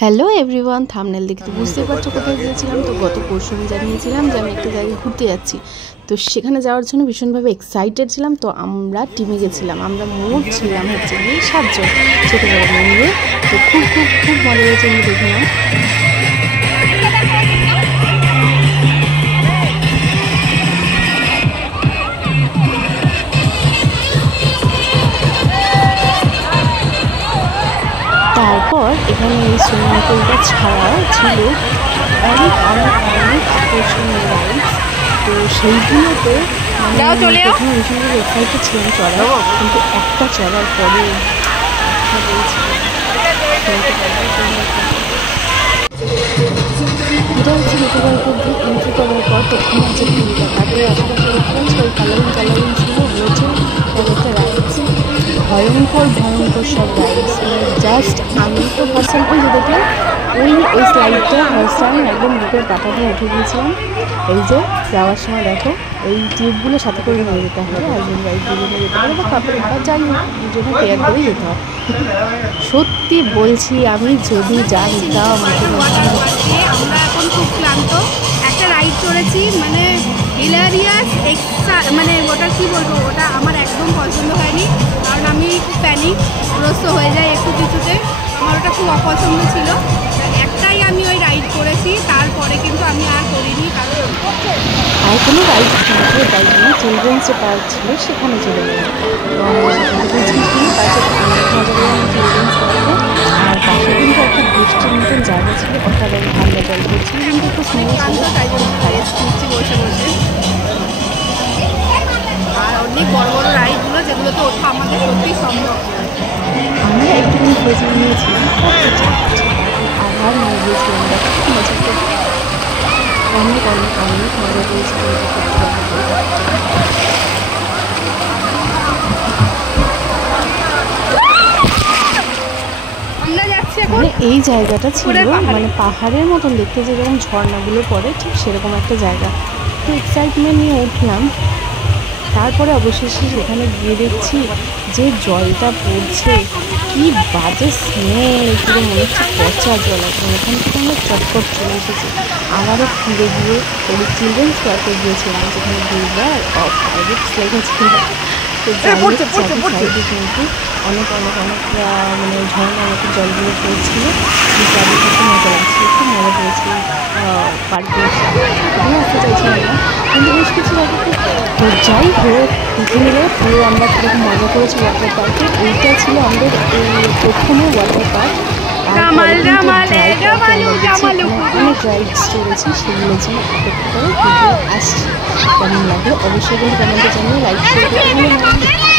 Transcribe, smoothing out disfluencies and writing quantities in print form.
Hello everyone, thumbnail দেখে তো বুঝতেই পারছো কোথায় গিয়েছিলাম। তো গত পরশু আমি জানিয়েছিলাম যে আমি একটা জায়গায় ঘুরতে যাচ্ছি। তো সেখানে যাওয়ার জন্য ভীষণভাবে এক্সাইটেড ছিলাম। তো আমরা টিমে গেছিলাম, আমরা মোট ছিলাম হচ্ছে গিয়ে 7 জন ছোটো বড় মিলিয়ে। তো খুব খুব খুব মজা হয়েছে আমি দেখলাম। তারপর এখানে এই সুইমিং পুলটা ছাড়াও ছিল অনেক অনেক অনেক আকর্ষণীয় রাইডস। তো সেইগুলোতে প্রথমে ভীষণভাবে এক্সাইটেড ছিলাম চড়ার, কিন্তু একটা চড়ার পরে এটা হচ্ছে রিকভার করতে এন্ট্রি করার পর প্রথমে যে পুলটা, তারপরে আশেপাশে দেখলাম ওই কালারিং ছিল রয়েছে একটা রাইডস, ভয়ঙ্কর ভয়ঙ্কর সব রাইডস। জাস্ট আমি তো ফার্স্ট টাইম ওই যে দেখলাম ওই স্লাইডটা ফার্স্ট টাইম একদম বুকের পাটাটা উঠে গিয়েছিলাম। এই যে যাওয়ার সময় দেখো এই টিউবগুলো সাথে করে নিয়ে যেতে হবে, একজন রাইড দুজনে যেতে পারে বা কাপড় বা যাই হোক দুজনে পেয়ার করে যেতে হবে। সত্যি বলছি আমি যদি জানতাম। আমরা এখন খুব ক্লান্ত, একটা রাইড চড়েছি মানে হিলারিয়াস মানে ওটা কি বলবো, ওটা আমার একদম পছন্দ হয়নি, কারণ আমি খুব প্যানিকগ্রস্ত হয়ে যাই একটু কিছুতে, আমার ওটা খুব অপছন্দ ছিল। একটাই আমি ওই রাইড করেছি, তারপরে কিন্তু আমি আর করিনি। কারণ আর কোনো রাইড যাইনি, চিলড্রেন্স যে পার্ক ছিল সেখানে চলে গেলাম। চিলড্রেন্স পার্কে। আর পাশে কিন্তু একটা বৃষ্টির মতন জায়গা ছিল, অসাধারণ ঠান্ডা জল পড়ছিল, কিন্তু একটু স্মেল ছিল। বসে বসে আর অনেক বড় বড় রাইডগুলো যেগুলোতে ওঠা আমাদের সত্যি সম্ভব। আমরা একটুখানি খোঁজ নিয়েছিলাম, আবার নিয়ে গিয়েছিলাম। অনেক অনেক অনেক মজা পেয়েছিল। মানে এই জায়গাটা ছিল মানে পাহাড়ের মতন দেখতে, যেরকম ঝর্ণাগুলো পড়ে ঠিক সেরকম একটা জায়গা। তো এক্সাইটমেন্ট নিয়ে উঠলাম। তারপরে অবশেষে সেখানে গিয়ে দেখছি যে জলটা পড়ছে, কি বাজে স্মেল, পুরো মনে হচ্ছে পচা জল। এখন ওখান থেকে আমরা চটপট চলে এসেছি। আবারও ফিরে গিয়ে ওই চিলড্রেন্স পার্কে গিয়েছিলাম, যেখানে দুইবার পাইরেটস লেগেছিল। তো চারিদিকে কিন্তু অনেক অনেক অনেক মানে ঝর্ণার মতো জলগুলো পড়ছিল। চারিদিকে মজা লাগছিল, খুব মজা পেয়েছি পার্কে এসে। আমি আসতে চাইছিলাম না, কিন্তু বেশ কিছু জায়গা তো যাই হোক দেখে নিলে পুরো আমরা কীরকম মজা করেছি ওয়াটার পার্কে। এইটা ছিল আমাদের প্রথমে ওয়াটার পার্ক। অনেক রাইডস চলেছি, সেগুলো যেন অপেক্ষা করে ভিডিও আসছে। কেমন লাগলো অবশ্যই কিন্তু কমেন্টে জানিয়ে, লাইক শেয়ার করে